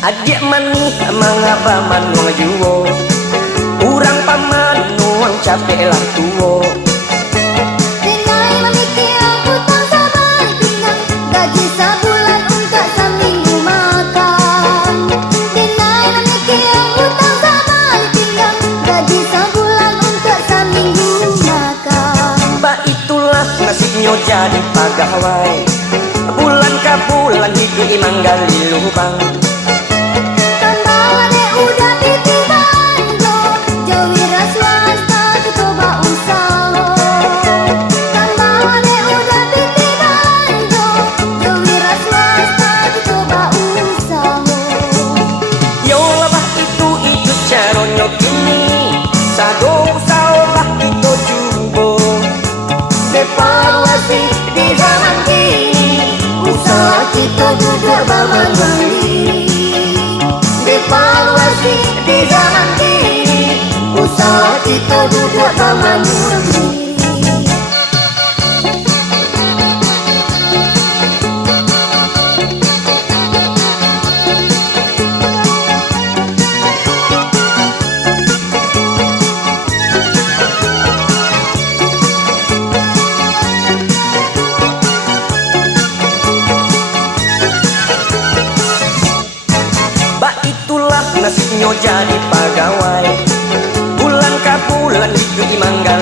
Adik mani mangaba manuang juwo, urang paman nuang capek lah tuwo. Dengai memikir hutang sabari pinggang, gaji sebulan untuk seminggu makan. Dengai memikir hutang sabari pinggang, gaji sebulan untuk seminggu makan. Ba itulah nasibnya jadi pegawai, bulan ke bulan hidup manggali lubang. Evaluasi di zaman kini, usaha kita duduk mandiri. Evaluasi di zaman kini, usaha kita duduk mandiri. Nasibnya jadi pegawai, bulan ke bulan hidup manggal